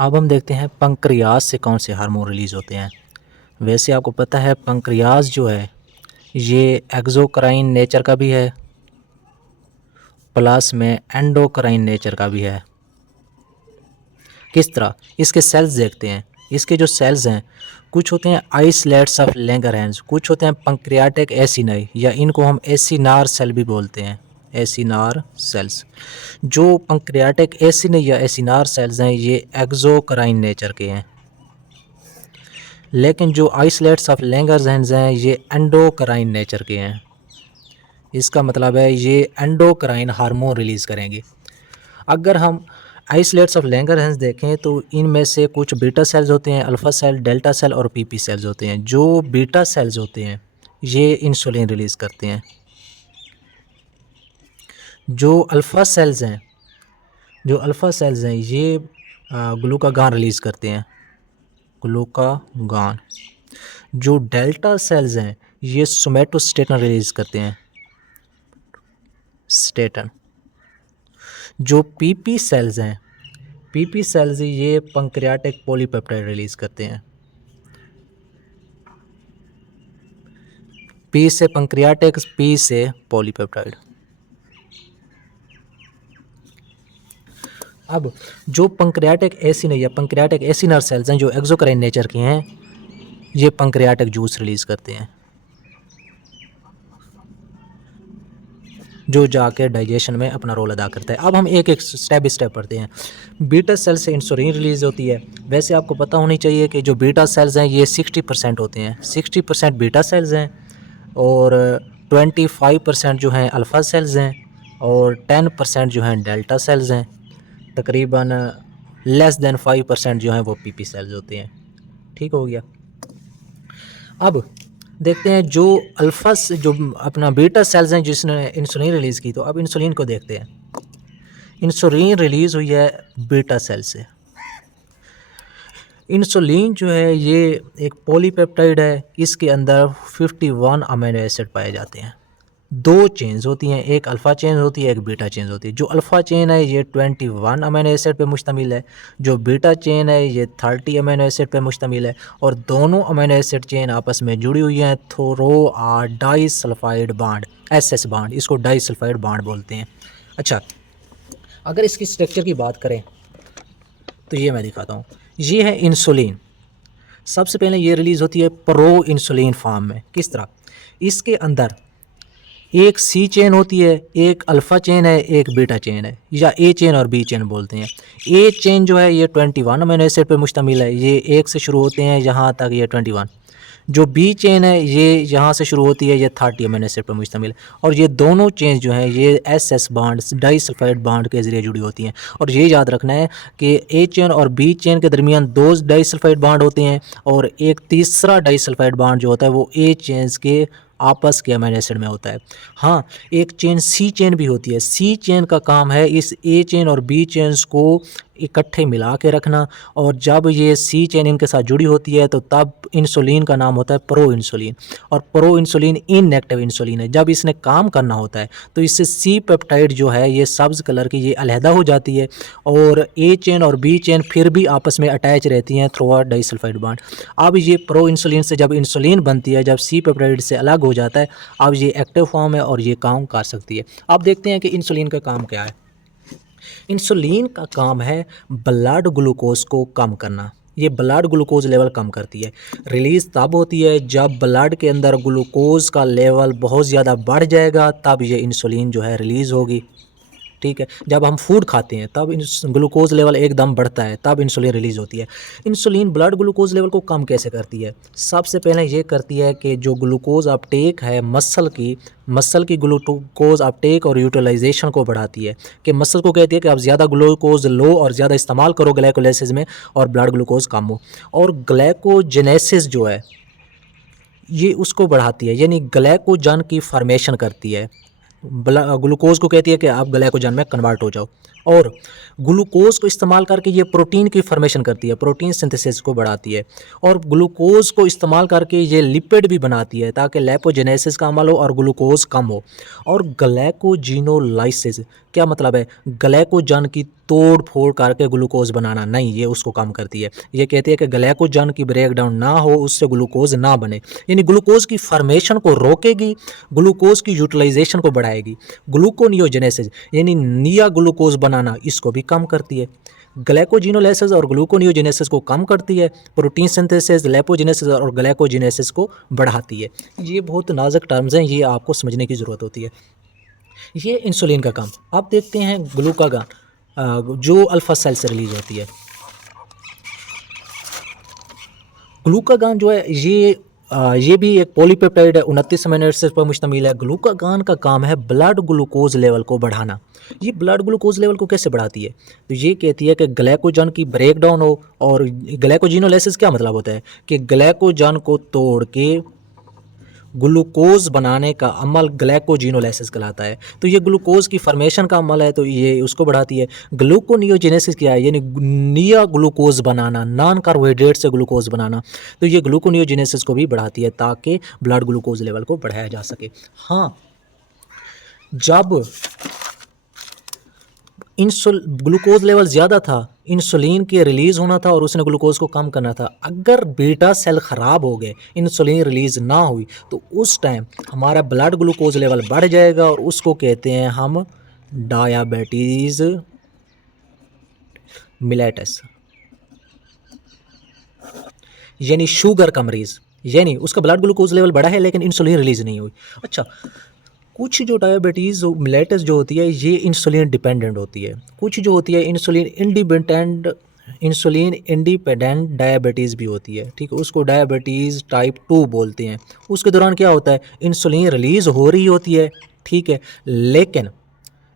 अब हम देखते हैं पंक्रियाज से कौन से हार्मोन रिलीज़ होते हैं। वैसे आपको पता है पंक्रियाज जो है ये एक्सोक्राइन नेचर का भी है, प्लस में एंडोक्राइन नेचर का भी है। किस तरह? इसके सेल्स देखते हैं। इसके जो सेल्स हैं कुछ होते हैं आइसलेट्स ऑफ लैंगरहैंस, कुछ होते हैं पंक्रियाटिक एसिनाई या इनको हम एसिनार सेल भी बोलते हैं, एसिनार सेल्स। जो पंक्रियाटिक एसिनाई या एसिनार सेल्स हैं ये एक्सोक्राइन नेचर के हैं, लेकिन जो आइसलेट्स ऑफ लैंगरहैंस हैं ये एंडोक्राइन नेचर के हैं। इसका मतलब है ये एंडोक्राइन हार्मोन रिलीज़ करेंगे। अगर हम आइसलेट्स ऑफ लैंगरहैंस देखें तो इनमें से कुछ बीटा सेल्स होते हैं, अल्फ़ा सेल, डेल्टा सेल और पीपी सेल्स होते हैं। जो बीटा सेल्स होते हैं ये इंसुलिन रिलीज़ करते हैं। जो अल्फ़ा सेल्स हैं ये ग्लूकागॉन रिलीज़ करते हैं, ग्लूकागॉन। जो डेल्टा सेल्स हैं ये सोमैटोस्टेटिन रिलीज़ करते हैं, स्टेटिन। जो पीपी सेल्स हैं, पीपी सेल्स ये पंक्रियाटिक पॉलीपेप्टाइड रिलीज़ करते हैं। पी से पंक्रियाटिक, पी से पॉलीपेप्टाइड। अब जो पंक्रियाटिक एसिन या पंक्रियाटिक एसिनर सेल्स हैं जो एक्सोक्राइन नेचर के हैं ये पंक्रियाटिक जूस रिलीज़ करते हैं जो जाके डाइजेशन में अपना रोल अदा करता है। अब हम एक एक स्टेप बाय स्टेप पढ़ते हैं। बीटा सेल से इंसुलिन रिलीज़ होती है। वैसे आपको पता होनी चाहिए कि जो बीटा सेल्स हैं ये 60% होते हैं, 60% बीटा सेल्स हैं और 25% जो हैं अल्फ़ा सेल्स हैं और 10% जो हैं डेल्टा सेल्स हैं। तकरीबन लेस देन 5% जो हैं वो पीपी सेल्स होते हैं। ठीक हो गया। अब देखते हैं जो अल्फ़ा से जो अपना बीटा सेल्स हैं जिसने इंसुलिन रिलीज़ की, तो अब इंसुलिन को देखते हैं। इंसुलिन रिलीज़ हुई है बीटा सेल से। इंसुलिन जो है ये एक पॉलीपेप्टाइड है, इसके अंदर 51 अमीनो एसिड पाए जाते हैं। दो चेन्स होती हैं, एक अल्फ़ा चेन होती है, एक बीटा चेन होती है। जो अल्फ़ा चेन है ये 21 अमीनो एसिड पे मुश्तमिल है, जो बीटा चेन है ये 30 अमीनो एसिड पे मुश्तमिल है और दोनों अमीनो एसिड चेन आपस में जुड़ी हुई हैं थ्रू आ डाइसल्फाइड बॉन्ड, एसएस बॉन्ड, इसको डाइसल्फाइड बॉन्ड बोलते हैं। अच्छा, अगर इसकी स्ट्रक्चर की बात करें तो ये मैं दिखाता हूँ। ये है इंसुलिन। सबसे पहले ये रिलीज़ होती है प्रो इंसुलिन फॉर्म में। किस तरह? इसके अंदर एक सी चेन होती है, एक अल्फ़ा चेन है, एक बीटा चेन है, या ए चेन और बी चेन बोलते हैं। ए चेन जो है ये 21 अमीनो एसिड पे मुश्तमिल है, ये एक से शुरू होते हैं यहाँ तक ये 21। जो बी चेन है ये यहाँ से शुरू होती है, ये 30 अमीनो एसिड पर मुश्तमिल है। और ये दोनों चेन जो हैं ये S S bond, disulphide bond के ज़रिए जुड़ी होती हैं। और ये याद रखना है कि ए चेन और बी चेन के दरमियान दो डाइसल्फाइड बॉन्ड होते हैं और एक तीसरा डाइसल्फाइड बॉन्ड जो होता है वो ए चेन्स के आपस के अमीनो एसिड में होता है। हाँ, एक चेन सी चेन भी होती है। सी चेन का काम है इस ए चेन और बी चेन्स को इकट्ठे मिला के रखना, और जब ये सी चेन इनके साथ जुड़ी होती है तो तब इंसुलिन का नाम होता है प्रो इंसुलिन। और प्रो इंसुलिन इनएक्टिव इंसुलिन है। जब इसने काम करना होता है तो इससे सी पेप्टाइड जो है ये सब्ज़ कलर की ये अलहदा हो जाती है और ए चेन और बी चेन फिर भी आपस में अटैच रहती हैं थ्रू आउट डाइसल्फाइड बॉन्ड। अब ये प्रो इंसुलिन से जब इंसुलिन बनती है, जब सी पेप्टाइड से अलग हो जाता है, अब ये एक्टिव फॉर्म है और ये काम कर सकती है। अब देखते हैं कि इंसुलिन का काम क्या है। इंसुलिन का काम है ब्लड ग्लूकोज को कम करना। ये ब्लड ग्लूकोज लेवल कम करती है। रिलीज़ तब होती है जब ब्लड के अंदर ग्लूकोज का लेवल बहुत ज़्यादा बढ़ जाएगा, तब ये इंसुलिन जो है रिलीज़ होगी। ठीक है, जब हम फूड खाते हैं तब ग्लूकोज लेवल एकदम बढ़ता है, तब इंसुलिन रिलीज़ होती है। इंसुलिन ब्लड ग्लूकोज लेवल को कम कैसे करती है? सबसे पहले ये करती है कि जो ग्लूकोज अपटेक है मसल की ग्लूकोज अपटेक और यूटिलाइजेशन को बढ़ाती है। कि मसल को कहती है कि आप ज़्यादा ग्लूकोज लो और ज़्यादा इस्तेमाल करो ग्लाइकोलाइसिस में और ब्लड ग्लूकोज कम हो। और ग्लाइकोजेनेसिस जो है ये उसको बढ़ाती है, यानी ग्लाइकोजन की फॉर्मेशन करती है। ग्लूकोज को कहती है कि आप ग्लाइकोजन में कन्वर्ट हो जाओ। और ग्लूकोज को इस्तेमाल करके ये प्रोटीन की फॉर्मेशन करती है, प्रोटीन सिंथेसिस को बढ़ाती है। और ग्लूकोज को इस्तेमाल करके ये लिपिड भी बनाती है ताकि लिपोजेनेसिस का अमल हो और ग्लूकोज कम हो। और ग्लाइकोजिनोलाइसिस क्या मतलब है? ग्लाइकोजन की तोड़ फोड़ करके ग्लूकोज बनाना नहीं, ये उसको कम करती है। ये कहती है कि ग्लाइकोजन की ब्रेक डाउन ना हो, उससे ग्लूकोज ना बने, यानी ग्लूकोज की फॉर्मेशन को रोकेगी, ग्लूकोज की यूटिलाइजेशन को बढ़ाएगी। ग्लूकोनियोजेनेसिस यानी निया ग्लूकोज बनाना, इसको भी कम करती है। ग्लाइकोजिनोलाइसिस और ग्लूकोनियोजेनेसिस को कम करती है, प्रोटीन सिंथेसिस, लिपोजेनेसिस और ग्लाइकोजेनेसिस को बढ़ाती है। ये बहुत नाजुक टर्म्स हैं, ये आपको समझने की ज़रूरत होती है। ये इंसुलिन का काम। अब देखते हैं ग्लूकागान जो अल्फा सेल से रिलीज होती है। ग्लूकागान जो है ये भी एक पॉलीपेप्टाइड है, 29 अमीनो एसिड्स पर मुश्तमिल है। ग्लूकागान का काम है ब्लड ग्लूकोज लेवल को बढ़ाना। ये ब्लड ग्लूकोज लेवल को कैसे बढ़ाती है? तो ये कहती है कि ग्लाइकोजन की ब्रेक डाउन हो। और ग्लाइकोजिनोलाइसिस क्या मतलब होता है? कि ग्लाइकोजन को तोड़ के ग्लूकोज बनाने का अमल ग्लाइकोजिनोलाइसिस कहलाता है। तो ये ग्लूकोज की फॉर्मेशन का अमल है, तो ये उसको बढ़ाती है। ग्लूकोनियोजेनेसिस क्या है? यानी निया ग्लूकोज बनाना, नॉन कार्बोहाइड्रेट से ग्लूकोज बनाना। तो ये ग्लूकोनियोजेनेसिस को भी बढ़ाती है ताकि ब्लड ग्लूकोज लेवल को बढ़ाया जा सके। हाँ, जब ग्लूकोज लेवल ज़्यादा था, इंसुलिन के रिलीज़ होना था और उसने ग्लूकोज को कम करना था। अगर बीटा सेल ख़राब हो गए, इंसुलिन रिलीज़ ना हुई, तो उस टाइम हमारा ब्लड ग्लूकोज लेवल बढ़ जाएगा और उसको कहते हैं हम डायबिटीज़ मिलेटस, यानी शुगर का मरीज़। यानी उसका ब्लड ग्लूकोज लेवल बढ़ा है लेकिन इंसुलिन रिलीज़ नहीं हुई। अच्छा, कुछ जो डायबिटीज़ मिलेटस जो होती है ये इंसुलिन डिपेंडेंट होती है, कुछ जो होती है इंसुलिन इंडिपेंडेंट डायबिटीज़ भी होती है। ठीक है, उसको डायबिटीज़ टाइप 2 बोलते हैं। उसके दौरान क्या होता है? इंसुलिन रिलीज़ हो रही होती है, ठीक है, लेकिन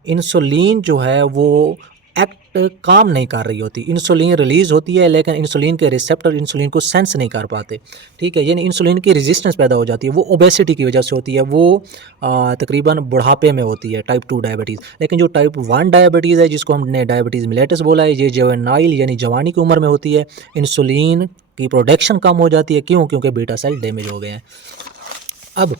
इंसुलिन जो है वो एक्ट काम नहीं कर रही होती। इंसुलिन रिलीज़ होती है लेकिन इंसुलिन के रिसेप्टर इंसुलिन को सेंस नहीं कर पाते। ठीक है, यानी इंसुलिन की रेजिस्टेंस पैदा हो जाती है। वो ओबेसिटी की वजह से होती है, वो तकरीबन बुढ़ापे में होती है टाइप 2 डायबिटीज़। लेकिन जो टाइप 1 डायबिटीज़ है, जिसको हमने डायबिटीज़ मिलेटस बोला है, ये जुवेनाइल यानी जवानी की उम्र में होती है। इंसुलिन की प्रोडक्शन कम हो जाती है। क्यों? क्योंकि बीटा सेल डैमेज हो गए हैं। अब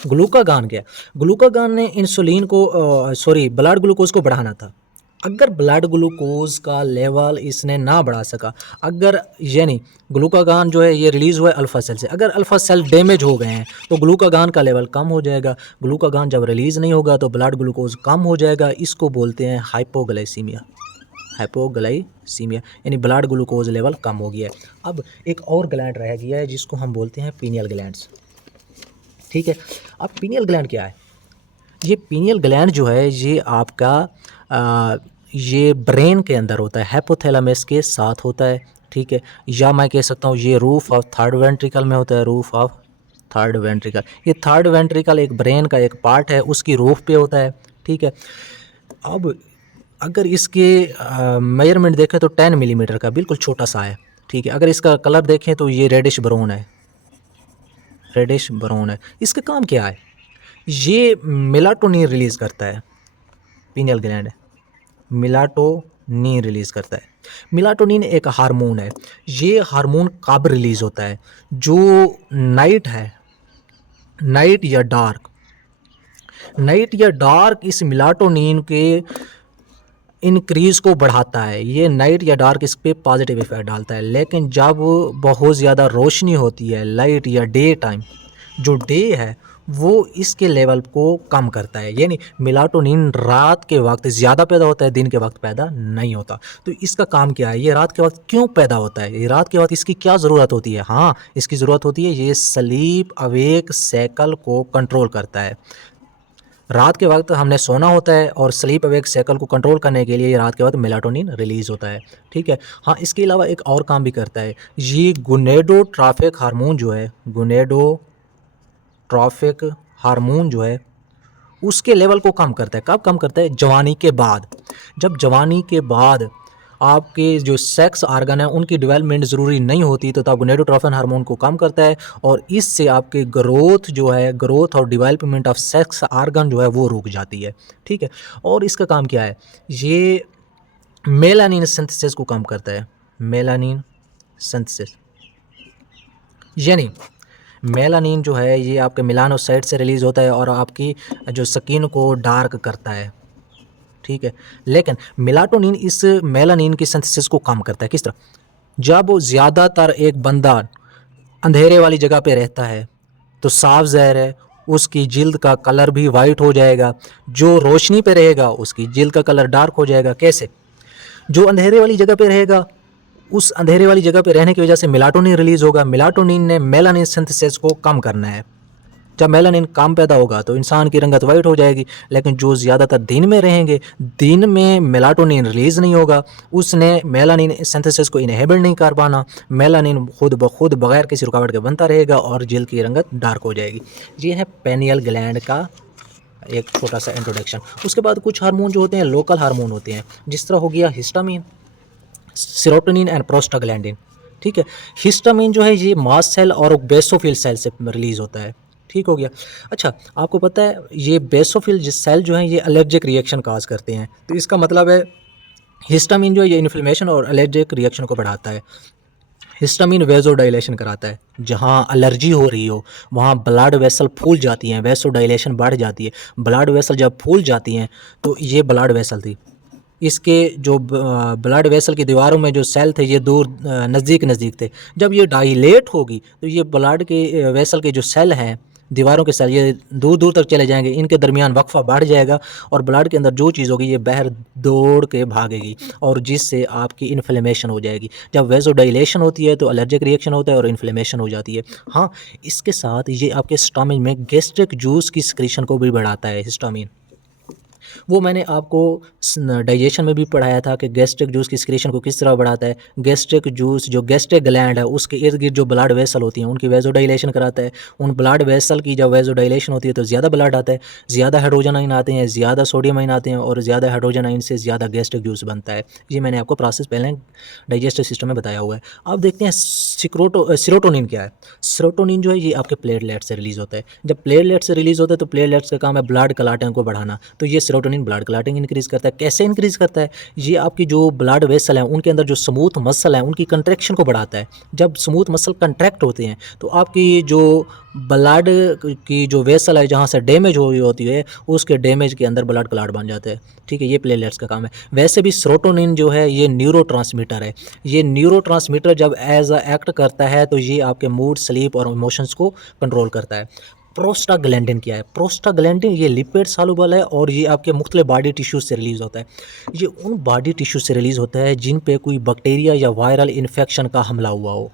ग्लूकागान क्या है? ग्लूकागान ने इंसुलिन को ब्लड ग्लूकोज को बढ़ाना था। अगर ब्लड ग्लूकोज का लेवल इसने ना बढ़ा सका, अगर यानी ग्लूकागान जो है ये रिलीज़ हुआ है अल्फ़ा सेल से, अगर अल्फ़ा सेल डैमेज हो गए हैं तो ग्लूकागान का लेवल कम हो जाएगा। ग्लूकागान जब रिलीज़ नहीं होगा तो ब्लड ग्लूकोज कम हो जाएगा। इसको बोलते हैं हाइपोग्लाइसीमिया। हाइपोग्लाइसीमिया यानी ब्लड ग्लूकोज लेवल कम हो गया है। अब एक और ग्लैंड रह गया है जिसको हम बोलते हैं पीनियल ग्लैंड्स। ठीक है, अब पीनियल ग्लैंड क्या है? ये पीनियल ग्लैंड जो है ये आपका ये ब्रेन के अंदर होता है, हाइपोथैलेमस के साथ होता है। ठीक है, या मैं कह सकता हूँ ये रूफ ऑफ थर्ड वेंट्रिकल में होता है, रूफ ऑफ थर्ड वेंट्रिकल। ये थर्ड वेंट्रिकल एक ब्रेन का एक पार्ट है, उसकी रूफ पे होता है। ठीक है, अब अगर इसके मेजरमेंट देखें तो 10 मिलीमीटर का बिल्कुल छोटा सा है। ठीक है, अगर इसका कलर देखें तो ये रेडिश ब्राउन है, रेडिश ब्राउन है। इसका काम क्या है? ये मेलाटोनिन रिलीज़ करता है। पीनियल ग्लैंड मेलाटोनिन रिलीज़ करता है। मेलाटोनिन एक हार्मोन है। ये हार्मोन कब रिलीज़ होता है? जो नाइट है, नाइट या डार्क इस मेलाटोनिन के इंक्रीज़ को बढ़ाता है। ये नाइट या डार्क इस पे पॉजिटिव इफेक्ट डालता है। लेकिन जब बहुत ज़्यादा रोशनी होती है, लाइट या डे टाइम, जो डे है वो इसके लेवल को कम करता है। यानी मेलाटोनिन रात के वक्त ज़्यादा पैदा होता है, दिन के वक्त पैदा नहीं होता। तो इसका काम क्या है? ये रात के वक्त क्यों पैदा होता है? ये रात के वक्त इसकी क्या ज़रूरत होती है? हाँ, इसकी ज़रूरत होती है, ये स्लीप अवेक साइकिल को कंट्रोल करता है। रात के वक्त हमने सोना होता है और स्लीप अवेक साइकिल को कंट्रोल करने के लिए रात के वक्त मेलाटोनिन रिलीज़ होता है। ठीक है, हाँ, इसके अलावा एक और काम भी करता है। ये गोनेडोट्रोपिक हार्मोन जो है, गोनेडोट्रोपिक हार्मोन जो है उसके लेवल को कम करता है। कब कम करता है? जवानी के बाद। जब जवानी के बाद आपके जो सेक्स आर्गन है उनकी डेवलपमेंट ज़रूरी नहीं होती, तो gonadotrophin हार्मोन को कम करता है और इससे आपके ग्रोथ जो है, ग्रोथ और डेवलपमेंट ऑफ सेक्स आर्गन जो है वो रुक जाती है। ठीक है, और इसका काम क्या है, ये मेलानिन सिंथेसिस को कम करता है। मेलानिन सिंथेसिस यानी मेलानिन जो है ये आपके मेलानोसाइट से रिलीज़ होता है और आपकी जो स्किन को डार्क करता है। ठीक है, लेकिन मेलाटोनिन इस मेलानिन की सिंथेसिस को कम करता है। किस तरह? जब ज़्यादातर एक बंदा अंधेरे वाली जगह पे रहता है तो साफ ज़ाहिर है उसकी जिल्द का कलर भी वाइट हो जाएगा, जो रोशनी पे रहेगा उसकी जिल्द का कलर डार्क हो जाएगा। कैसे? जो अंधेरे वाली जगह पे रहेगा, उस अंधेरे वाली जगह पे रहने की वजह से मेलाटोनिन रिलीज़ होगा। मेलाटोनिन ने मेलानिन सिंथेसिस को कम करना है। जब मेलानिन कम पैदा होगा तो इंसान की रंगत वाइट हो जाएगी, लेकिन जो ज़्यादातर दिन में रहेंगे, दिन में मेलाटोनिन रिलीज़ नहीं होगा, उसने मेलानिन सिंथेसिस को इनहिबिट नहीं कर पाना, मेलानिन खुद ब खुद बगैर किसी रुकावट के बनता रहेगा और जिल्द की रंगत डार्क हो जाएगी। ये है पेनियल ग्लैंड का एक छोटा सा इंट्रोडक्शन। उसके बाद कुछ हार्मोन जो होते हैं लोकल हार्मोन होते हैं, जिस तरह हो गया हिस्टामिन, सेरोटोनिन एंड प्रोस्टाग्लैंडिन। ठीक है, हिस्टामिन जो है ये मास्ट सेल और बेसोफिल सेल से रिलीज़ होता है। ठीक हो गया। अच्छा, आपको पता है ये बेसोफिल जिस सेल जो है ये एलर्जिक रिएक्शन काज करते हैं, तो इसका मतलब है हिस्टामिन जो है ये इन्फ्लेमेशन और एलर्जिक रिएक्शन को बढ़ाता है। हिस्टामिन वेजोडाइलेशन कराता है, जहाँ एलर्जी हो रही हो वहाँ ब्लड वेसल फूल जाती हैं, वेसोडाइलेशन बढ़ जाती है। ब्लड वेसल जब फूल जाती हैं तो ये ब्लड वेसल थी, इसके जो ब्लड वेसल की दीवारों में जो सेल थे ये दूर नज़दीक थे। जब ये डाइलेट होगी तो ये ब्लड के वेसल के जो सेल हैं, दीवारों के सेल, ये दूर दूर तक चले जाएंगे, इनके दरमियान वक्फा बढ़ जाएगा और ब्लड के अंदर जो चीज़ होगी ये बाहर दौड़ के भागेगी और जिससे आपकी इन्फ्लेमेशन हो जाएगी। जब वेजोडाइलेशन होती है तो एलर्जिक रिएक्शन होता है और इन्फ्लेमेशन हो जाती है। हाँ, इसके साथ ये आपके स्टमक में गैस्ट्रिक जूस की सिक्रीशन को भी बढ़ाता है हिस्टामिन। वो मैंने आपको डाइजेशन में भी पढ़ाया था कि गैस्ट्रिक जूस की सिक्रीशन को किस तरह बढ़ाता है। गैस्ट्रिक जूस जो गैस्ट्रिक ग्लैंड है उसके इर्द गिर्द जो ब्लड वेसल होती हैं उनकी वेजोडाइलेशन कराता है। उन ब्लड वेसल की जब वेजोडाइलेशन होती है तो ज़्यादा ब्लड आता है, ज़्यादा हाइड्रोजन आयन आते हैं, ज़्यादा सोडियम आयन आते हैं और ज़्यादा हाइड्रोजन आयन से ज़्यादा गैस्ट्रिक जूस बनता है। ये मैंने आपको प्रोसेस पहले डाइजेस्टिव सिस्टम में बताया हुआ है। अब देखते हैं सीरोटोनिन क्या है। सीरोटोनिन जो है ये आपके प्लेटलेट से रिलीज़ होता है। जब प्लेटलेट से रिलीज़ होता है तो प्लेटलेट्स का काम है ब्लड क्लॉटिंग को बढ़ाना, तो ये सीरोटोनिन ब्लड क्लॉटिंग इंक्रीज़ करता है। कैसे इंक्रीज़ करता है? ये आपकी जो ब्लड वेसल हैं उनके अंदर जो स्मूथ मसल हैं उनकी कंट्रैक्शन को बढ़ाता है। जब स्मूथ मसल कंट्रैक्ट होते हैं तो आपकी जो ब्लड की जो वेसल है जहाँ से डैमेज हो रही होती है उसके डैमेज के अंदर ब्लड क्लॉट बन जाते हैं। ठीक है, ये प्लेटलेट्स का काम है। वैसे भी सेरोटोनिन जो है ये न्यूरोट्रांसमीटर है। ये न्यूरोट्रांसमीटर जब एज अ एक्ट करता है तो ये आपके मूड, स्लीप और इमोशंस को कंट्रोल करता है। प्रोस्टाग्लैंडिन क्या है? प्रोस्टाग्लैंडिन ये लिपिड सॉल्युबल है और ये आपके मुख्तलिफ बॉडी टिश्यूज से रिलीज़ होता है। ये उन बॉडी टिश्यू से रिलीज़ होता है जिन पे कोई बैक्टीरिया या वायरल इन्फेक्शन का हमला हुआ हो।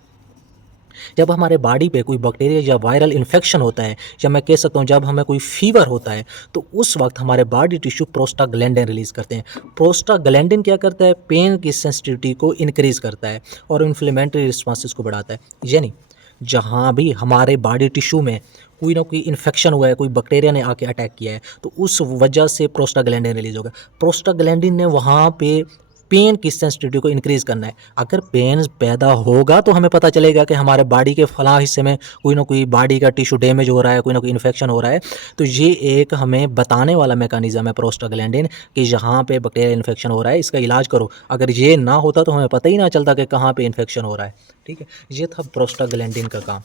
जब हमारे बॉडी पे कोई बैक्टीरिया या वायरल इन्फेक्शन होता है, या मैं कह सकता हूँ जब हमें कोई फीवर होता है, तो उस वक्त हमारे बॉडी टिश्यू प्रोस्टाग्लैंडिन रिलीज़ करते हैं। प्रोस्टाग्लैंडिन क्या करता है? पेन की सेंसिटिविटी को इंक्रीज़ करता है और इन्फ्लेमेटरी रिस्पॉन्सेस को बढ़ाता है। यानी जहाँ भी हमारे बॉडी टिश्यू में कोई ना कोई इन्फेक्शन हुआ है, कोई बैक्टीरिया ने आके अटैक किया है, तो उस वजह से प्रोस्टाग्लैंडिन रिलीज़ होगा। प्रोस्टाग्लैंडिन ने वहाँ पे पेन की सेंसिटिविटी को इंक्रीज़ करना है। अगर पेन पैदा होगा तो हमें पता चलेगा कि हमारे बॉडी के फलां हिस्से में कोई ना कोई बॉडी का टिश्यू डैमेज हो रहा है, कोई ना कोई इन्फेक्शन हो रहा है, तो ये एक हमें बताने वाला मैकेनिज़्म है प्रोस्टाग्लैंडिन कि यहाँ पे बैक्टीरियल इन्फेक्शन हो रहा है, इसका इलाज करो। अगर ये ना होता तो हमें पता ही ना चलता कि कहाँ पे इन्फेक्शन हो रहा है। ठीक है, ये था प्रोस्टाग्लैंडिन का काम।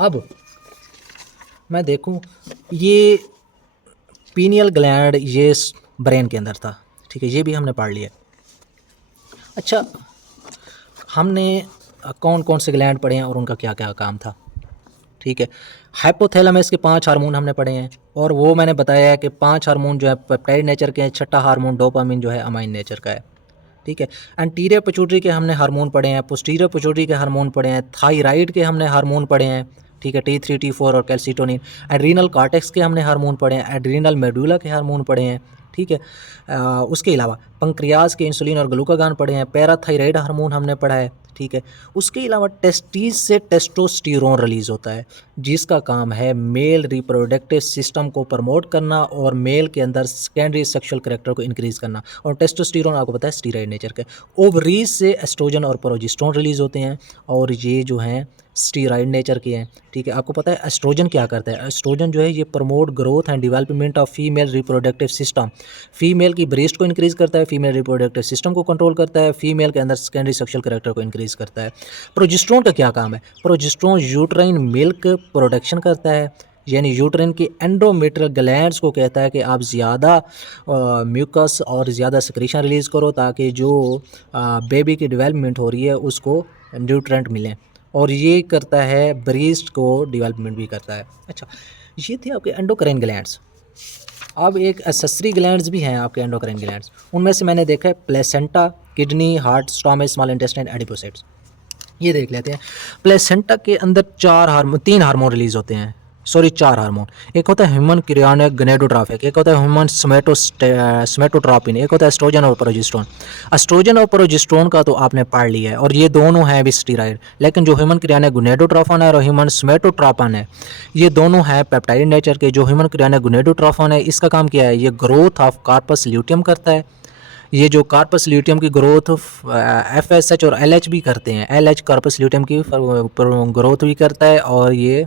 अब मैं देखूँ ये पीनियल ग्लैंड ये ब्रेन के अंदर था। ठीक है, ये भी हमने पढ़ लिया। अच्छा, हमने कौन कौन से ग्लैंड पढ़े हैं और उनका क्या क्या काम था। ठीक है, हाइपोथैलेमस के 5 हार्मोन हमने पढ़े हैं और वो मैंने बताया है कि 5 हार्मोन जो है पेप्टाइड नेचर के हैं, छठा हार्मोन डोपामिन जो है अमाइन नेचर का है। ठीक है, एंटीरियर पिट्यूटरी के हमने हार्मोन पढ़े हैं, पोस्टीरियर पिट्यूटरी के हार्मोन पढ़े हैं, थायराइड के हमने हार्मोन पढ़े हैं। ठीक है, T3 T4 और कैल्सिटोनिन। एड्रीनल कॉर्टेक्स के हमने हार्मोन पढ़े हैं, एड्रीनल मेडुला के हार्मोन पढ़े हैं। ठीक है, उसके अलावा पंक्रियाज के इंसुलिन और ग्लूकागॉन पढ़े हैं, पैराथायराइड हार्मोन हमने पढ़ा है। ठीक है। उसके अलावा टेस्टिस से टेस्टोस्टेरोन रिलीज़ होता है, जिसका काम है मेल रिप्रोडक्टिव सिस्टम को प्रमोट करना और मेल के अंदर सेकेंडरी सेक्सुअल करैक्टर को इंक्रीज़ करना। और टेस्टोस्टेरोन आपको पता है स्टीरॉयड नेचर का। ओवरीज से एस्ट्रोजन और प्रोजेस्टेरोन रिलीज़ होते हैं और ये जो हैं स्टीरॉयड नेचर के हैं, ठीक है। आपको पता है एस्ट्रोजन क्या करता है? एस्ट्रोजन जो है ये promote growth and development of female reproductive system, female की ब्रेस्ट को इंक्रीज़ करता है, फीमेल रिप्रोडक्टिव सिस्टम को कंट्रोल करता है, फीमेल के अंदर सेकेंडरी सेक्सुअल करैक्टर को इंक्रीज़ करता है। प्रोजेस्टेरोन का क्या काम है? प्रोजेस्टेरोन यूट्राइन मिल्क प्रोडक्शन करता है, यानी यूट्राइन के एंडोमेट्रियल ग्लैंड्स को कहता है कि आप ज़्यादा म्यूकस और ज़्यादा सेक्रेशन रिलीज़ करो ताकि जो बेबी की डेवलपमेंट हो रही है उसको न्यूट्रेंट मिलें, और ये करता है ब्रेस्ट को डेवलपमेंट भी करता है। अच्छा, ये थे आपके एंडोक्राइन ग्लैंड्स। अब एक एक्सेसरी ग्लैंड्स भी हैं आपके एंडोक्राइन ग्लैंड्स, उनमें से मैंने देखा है placenta, kidney, heart, stomach, small intestine, adipocytes. ये देख लेते हैं। प्लेसेंटा के अंदर तीन हार्मोन रिलीज़ होते हैं, सॉरी 4 हार्मोन। एक होता है ह्यूमन क्रियोनिक गनेडोट्रोफिक, एक होता है ह्यूमन स्मेटोट्रोपिन, एक होता है एस्ट्रोजन और प्रोजेस्टेरोन। एस्ट्रोजन और प्रोजेस्टेरोन का तो आपने पढ़ लिया है, और ये दोनों हैं भी स्टीरॉयड। लेकिन जो ह्यूमन क्रियोनिक गनेडोट्रोफिन है और ह्यूमन स्मेटोट्रोपिन है, ये दोनों हैं पेप्टाइड नेचर के। जो ह्यूमन क्रियोनिक गनेडोट्रोफिन है, इसका काम क्या है? ये ग्रोथ ऑफ कार्पस ल्यूटियम करता है। ये जो कार्पस ल्यूटियम की ग्रोथ FSH और LH भी करते हैं। LH कार्पस ल्यूटियम की ग्रोथ भी करता है, और ये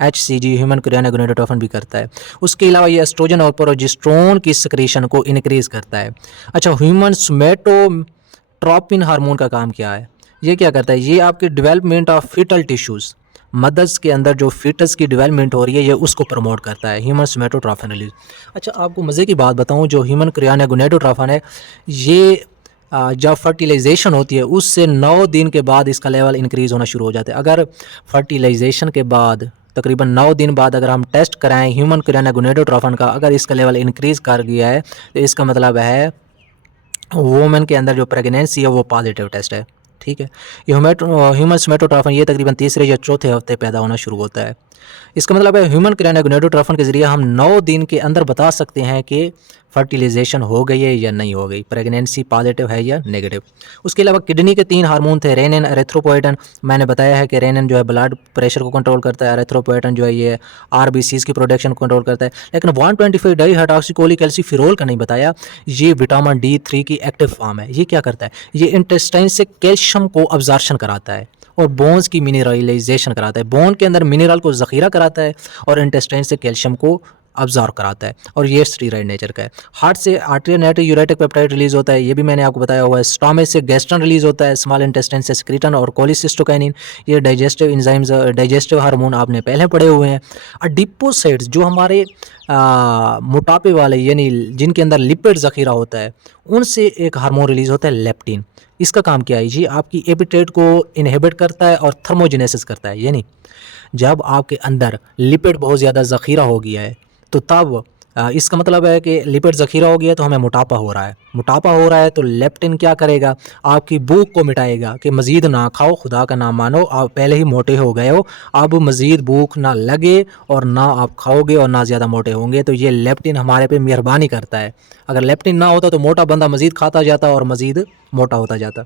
HCG ह्यूमन क्रियोनिक गनेडोट्रोफिन भी करता है। उसके अलावा ये एस्ट्रोजन और प्रोजेस्टेरोन की सिक्रीशन को इनक्रीज करता है। अच्छा, ह्यूमन सोमेटोट्रोपिन हार्मोन का काम क्या है? ये क्या करता है? ये आपके development of fetal tissues, mothers के अंदर जो फीटस की डेवलपमेंट हो रही है, ये उसको प्रमोट करता है, ह्यूमन सोमेटोट्रोपिन रिलीज। अच्छा, आपको मज़े की बात बताऊं, जो ह्यूमन क्रियोनिक गनेडोट्रोफिन है, ये जब फर्टिलाइजेशन होती है उससे 9 दिन के बाद इसका लेवल इंक्रीज़ होना शुरू हो जाता है। अगर फर्टिलाइजेशन के बाद तकरीबन 9 दिन बाद अगर हम टेस्ट कराएं ह्यूमन क्रियोनिक गनेडोट्रोफिन का, अगर इसका लेवल इंक्रीज़ कर गया है तो इसका मतलब है वोमेन के अंदर जो प्रेगनेंसी है वो पॉजिटिव टेस्ट है, ठीक है। ये ह्यूमन सोमेटोट्रोफिन ये तकरीबन तीसरे या चौथे हफ्ते पैदा होना शुरू होता है। इसका मतलब है ह्यूमन क्रियोनिक गनेडोट्रोफिन के ज़रिए हम 9 दिन के अंदर बता सकते हैं कि फर्टिलाइजेशन हो गई है या नहीं हो गई, प्रेगनेंसी पॉजिटिव है या नेगेटिव। उसके अलावा किडनी के 3 हार्मोन थे, रेनिन, एरिथ्रोपोएटिन। मैंने बताया है कि रेनिन जो है ब्लड प्रेशर को कंट्रोल करता है, एरिथ्रोपोएटिन जो है ये RBCs की प्रोडक्शन को कंट्रोल करता है। लेकिन 125 डाईहाइड्रॉक्सीकोलिकैल्सीफेरोल का नहीं बताया, ये विटामिन D3 की एक्टिव फॉर्म है। ये क्या करता है? ये इंटेस्टाइन से कैल्शियम को अब्जॉर्प्शन कराता है और बोन्स की मिनरलाइजेशन कराता है, बोन के अंदर मिनरल को ज़ख़ीरा कराता है और इंटेस्टाइन से कैल्शियम को अब्जॉर्ब कराता है, और ये स्टीरॉयड नेचर का है। हार्ट से आर्टेरियल नाइट्रिक यूरेटिक पेप्टाइड रिलीज़ होता है, ये भी मैंने आपको बताया हुआ है। स्टोमच से गैस्ट्रन रिलीज़ होता है, स्मॉल इंटेस्टाइन से सेक्रेटन और कोलिसिस्टोकाइनिन, ये डाइजेस्टिव एंजाइम्स, डाइजेस्टिव हार्मोन आपने पहले पढ़े हुए हैं। एडिपोसाइट्स जो हमारे मोटापे वाले यानी जिनके अंदर लिपिड ज़ख़ीरा होता है, उनसे एक हार्मोन रिलीज़ होता है लेप्टिन। इसका काम क्या है? ये आपकी एपिटाइट को इनहिबिट करता है और थर्मोजेनेसिस करता है, यानी जब आपके अंदर लिपिड बहुत ज़्यादा ज़ख़ीरा हो गया है तो तब इसका मतलब है कि लिपिड ज़ख़ीरा हो गया तो हमें मोटापा हो रहा है। मोटापा हो रहा है तो लेप्टिन क्या करेगा? आपकी भूख को मिटाएगा कि मज़ीद ना खाओ, खुदा का नाम मानो, आप पहले ही मोटे हो गए हो, अब मज़ीद भूख ना लगे और ना आप खाओगे और ना ज़्यादा मोटे होंगे। तो ये लेप्टिन हमारे पे मेहरबानी करता है। अगर लेप्टिन ना होता तो मोटा बंदा मज़ीद खाता जाता और मज़ीद मोटा होता जाता।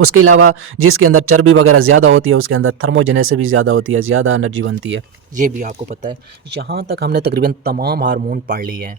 उसके अलावा जिसके अंदर चर्बी वगैरह ज़्यादा होती है उसके अंदर थर्मोजेनेसिस भी ज़्यादा होती है, ज़्यादा एनर्जी बनती है, ये भी आपको पता है। यहाँ तक हमने तकरीबन तमाम हार्मोन पढ़ लिए हैं।